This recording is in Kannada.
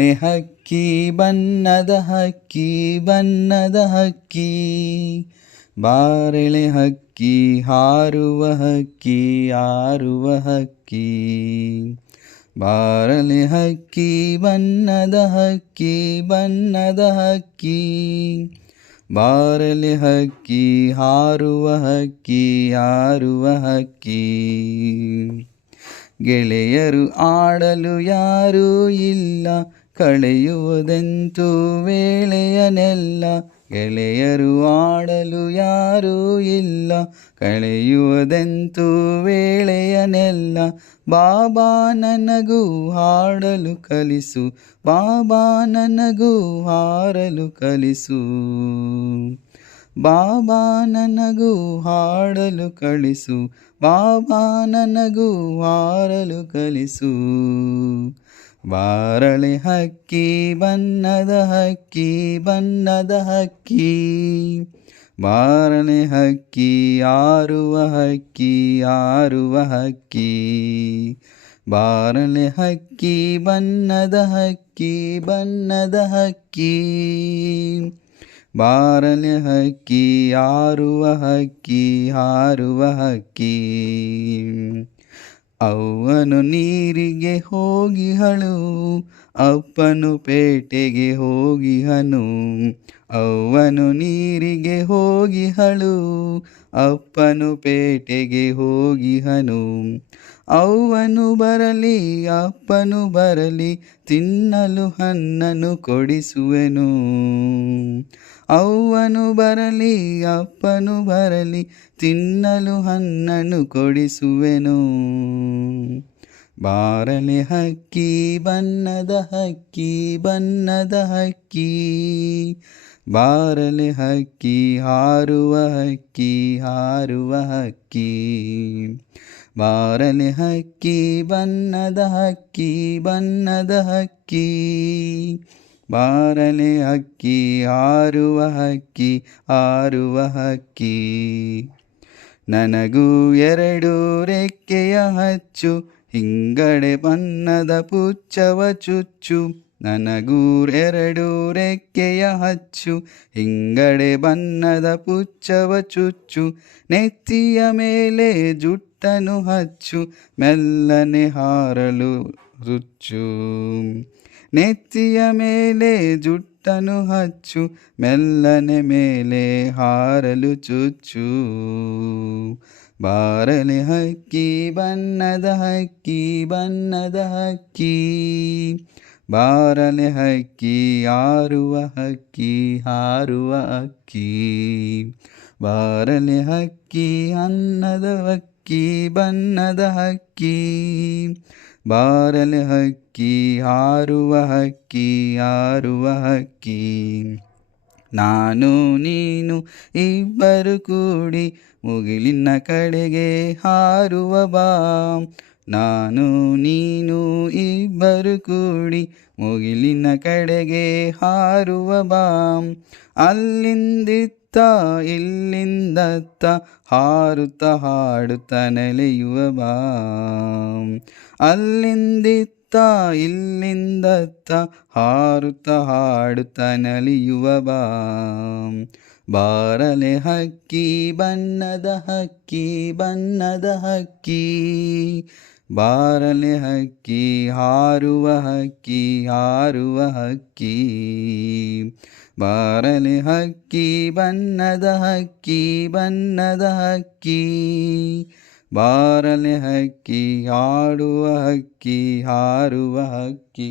ಹಕ್ಕಿ ಬಣ್ಣದ ಹಕ್ಕಿ ಬಣ್ಣದ ಹಕ್ಕಿ, ಬಾರೆಳೆ ಹಕ್ಕಿ ಹಾರುವ ಹಕ್ಕಿ ಹಾರುವ ಹಕ್ಕಿ. ಬಾರಲೆ ಹಕ್ಕಿ ಬಣ್ಣದ ಹಕ್ಕಿ ಬಣ್ಣದ ಹಕ್ಕಿ, ಬಾರಲೆ ಹಕ್ಕಿ ಹಾರುವ ಹಕ್ಕಿ ಹಾರುವ ಹಕ್ಕಿ. ಗೆಳೆಯರು ಆಡಲು ಯಾರೂ ಇಲ್ಲ, ಕಳೆಯುವುದೆಂತೂ ವೇಳೆಯನೆಲ್ಲ. ಗೆಳೆಯರು ಆಡಲು ಯಾರೂ ಇಲ್ಲ, ಕಳೆಯುವುದೆಂತೂ ವೇಳೆಯನೆಲ್ಲ. ಬಾಬಾ ನನಗೂ ಹಾಡಲು ಕಲಿಸು, ಬಾಬಾ ನನಗೂ ಹಾಡಲು ಕಲಿಸು. ಬಾಬಾ ನನಗೂ ಹಾಡಲು ಕಲಿಸು, ಬಾಬಾ ನನಗೂ ಹಾಡಲು ಕಲಿಸು. ಬಾರಳೆ ಹಕ್ಕಿ ಬಣ್ಣದ ಹಕ್ಕಿ ಬಣ್ಣದ ಹಕ್ಕಿ, ಬಾರಳೆ ಹಕ್ಕಿ ಹಾರುವ ಹಕ್ಕಿ ಹಾರುವ ಹಕ್ಕಿ. ಬಾರಳೆ ಹಕ್ಕಿ ಬಣ್ಣದ ಹಕ್ಕಿ ಬಣ್ಣದ ಹಕ್ಕಿ, ಬಾರಲೆ ಹಕ್ಕಿ ಹಾರುವ ಹಕ್ಕಿ ಹಾರುವ ಹಕ್ಕಿ. ಅವ್ವನು ನೀರಿಗೆ ಹೋಗಿಹಳು, ಅಪ್ಪನು ಪೇಟೆಗೆ ಹೋಗಿಹನು. ಅವ್ವನು ನೀರಿಗೆ ಹೋಗಿಹಳು, ಅಪ್ಪನು ಪೇಟೆಗೆ ಹೋಗಿಹನು. ಅವ್ವನು ಬರಲಿ ಅಪ್ಪನು ಬರಲಿ, ತಿನ್ನಲು ಹಣ್ಣನ್ನು ಕೊಡಿಸುವೆನು. ಅವ್ವನು ಬರಲಿ ಅಪ್ಪನು ಬರಲಿ, ತಿನ್ನಲು ಹಣ್ಣನ್ನು ಕೊಡಿಸುವೆನು. ಬಾರಲೆ ಹಕ್ಕಿ ಬಣ್ಣದ ಹಕ್ಕಿ ಬಣ್ಣದ ಹಕ್ಕಿ, ಬಾರಲೆ ಹಕ್ಕಿ ಹಾರುವ ಹಕ್ಕಿ ಹಾರುವ ಹಕ್ಕಿ. ಬಾರಲೆ ಹಕ್ಕಿ ಬಣ್ಣದ ಹಕ್ಕಿ ಬಣ್ಣದ ಹಕ್ಕಿ, ಬಾರಲೆ ಹಕ್ಕಿ ಹಾರುವ ಹಕ್ಕಿ ಹಾರುವ ಹಕ್ಕಿ. ನನಗೂ ಎರಡು ರೆಕ್ಕೆಯ ಹಚ್ಚು, ಹಿಂಗಡೆ ಬಣ್ಣದ ಪುಚ್ಚವ ಚುಚ್ಚು. ನನಗೂ ಎರಡು ರೆಕ್ಕೆಯ ಹಚ್ಚು, ಹಿಂಗಡೆ ಬಣ್ಣದ ಪುಚ್ಚವ ಚುಚ್ಚು. ನೆತ್ತಿಯ ಮೇಲೆ ಜುಟ್ಟನು ಹಚ್ಚು, ಮೆಲ್ಲನೆ ಹಾರಲು ರುಚ್ಚು. ನೆತ್ತಿಯ ಮೇಲೆ ಜುಟ್ಟನು ಹಚ್ಚು, ಮೆಲ್ಲನೆ ಮೇಲೆ ಹಾರಲು ಚುಚ್ಚು. ಬಾರಲೆ ಹಕ್ಕಿ ಬಣ್ಣದ ಹಕ್ಕಿ ಬಣ್ಣದ ಹಕ್ಕಿ, ಬಾರಲೆ ಹಕ್ಕಿ ಹಾರುವ ಹಕ್ಕಿ ಹಾರುವ ಹಕ್ಕಿ. ಬಾರಲೆ ಹಕ್ಕಿ ಅನ್ನದ ಹಕ್ಕಿ ಬಣ್ಣದ ಹಕ್ಕಿ, ಬಾರಲೆ ಹಕ್ಕಿ ಹಾರುವ ಹಕ್ಕಿ ಹಾರುವ ಹಕ್ಕಿ. ನಾನು ನೀನು ಇಬ್ಬರು ಕೂಡಿ ಮುಗಿಲಿನ ಕಡೆಗೆ ಹಾರುವ ಬಾ. ನಾನು ನೀನು ಇಬ್ಬರು ಕೂಡಿ ಮುಗಿಲಿನ ಕಡೆಗೆ ಹಾರುವ ಬಾ. ಅಲ್ಲಿಂದಿತ್ತ ಇಲ್ಲಿಂದತ್ತ ಹಾರುತ್ತ ಹಾಡುತ್ತ ನೆಲೆಯುವ ಬಾ. ಅಲ್ಲಿಂದಿತ್ತ ಇಲ್ಲಿಂದತ್ತ ಹಾರುತ್ತ ಹಾಡುತ್ತ ನಲಿಯುವ ಬಾ. ಬಾರಲೆ ಹಕ್ಕಿ ಬಣ್ಣದ ಹಕ್ಕಿ ಬಣ್ಣದ ಹಕ್ಕಿ, ಬಾರಲೆ ಹಕ್ಕಿ ಹಾರುವ ಹಕ್ಕಿ ಹಾರುವ ಹಕ್ಕಿ. ಬಾರಲೆ ಹಕ್ಕಿ ಬಣ್ಣದ ಹಕ್ಕಿ ಬಣ್ಣದ ಹಕ್ಕಿ, ಬಾರಲೆ ಹಕ್ಕಿ ಹಾಡುವ ಹಕ್ಕಿ ಹಾರುವ ಹಕ್ಕಿ.